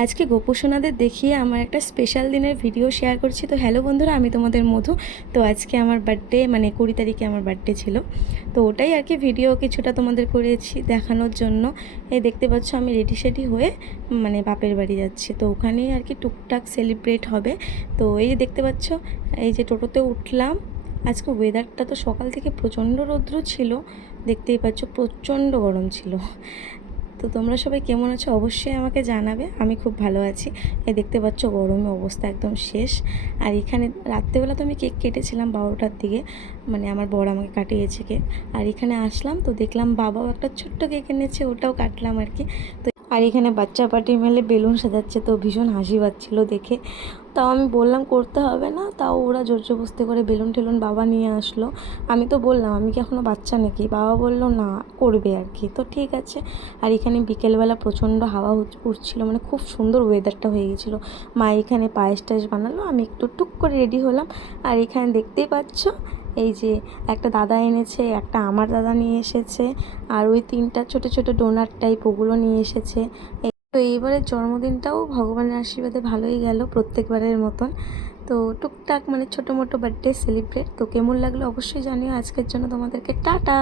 আজকে গোপুসোনাদের দেখিয়ে আমার একটা স্পেশাল দিনের ভিডিও শেয়ার করছি। তো হ্যালো বন্ধুরা, আমি তোমাদের মধু। তো আজকে আমার বার্থডে, মানে 20 তারিখে আমার বার্থডে ছিল। তো ওটাই আর কি ভিডিও কিছুটা তোমাদের করেছি দেখানোর জন্য। এই দেখতে পাচ্ছ আমি রেডি সেডি হয়ে মানে বাপের বাড়ি যাচ্ছি। তো ওখানেই আর কি টুকটাক সেলিব্রেট হবে। তো এই যে দেখতে পাচ্ছ, এই যে টোটোতে উঠলাম। আজকে ওয়েদারটা তো সকাল থেকে প্রচণ্ড রৌদ্র ছিল, দেখতেই পাচ্ছ প্রচণ্ড গরম ছিল। তো তোমরা সবাই কেমন আছো অবশ্যই আমাকে জানাবে। আমি খুব ভালো আছি। এই দেখতে পাচ্ছ গরমে অবস্থা একদম শেষ। আর এখানে রাত্রেবেলা তো আমি কেক কেটেছিলাম 12টার দিকে, মানে আমার বর আমাকে কাটিয়েছে কেক। আর এখানে আসলাম তো দেখলাম বাবাও একটা ছোট্ট কেক এনেছে, ওটাও কাটলাম আর কি। তো আর এখানে বাচ্চা পার্টি মেলে বেলুন সাজাচ্ছে, তো ভীষণ হাসি পাচ্ছিল দেখে। তাও আমি বললাম করতে হবে না, তাও ওরা জোর জবরদস্তি করে বেলুন টেলুন বাবা নিয়ে আসলো। আমি তো বললাম আমি কি এখনও বাচ্চা নাকি, বাবা বললো না করবে আর কি। তো ঠিক আছে। আর এখানে বিকেলবেলা প্রচণ্ড হাওয়া উঠছিল, মানে খুব সুন্দর ওয়েদারটা হয়ে গেছিলো। মা এখানে পায়েস টায়েস বানালো, আমি একটু টুক করে রেডি হলাম। আর এখানে দেখতেই পাচ্ছ এই যে একটা দাদা এনেছে, একটা আমার দাদা নিয়ে এসেছে, আর ওই 3টা ছোটো ছোটো ডোনাট টাইপ ওগুলো নিয়ে এসেছে। তো এইবারের জন্মদিনটাও ভগবানের আশীর্বাদে ভালোই গেল প্রত্যেকবারের মতন। তো টুকটাক মানে ছোটো মোটো বার্থডে সেলিব্রেট। তো কেমন লাগলো অবশ্যই জানিও। আজকের জন্য তোমাদেরকে টাটা।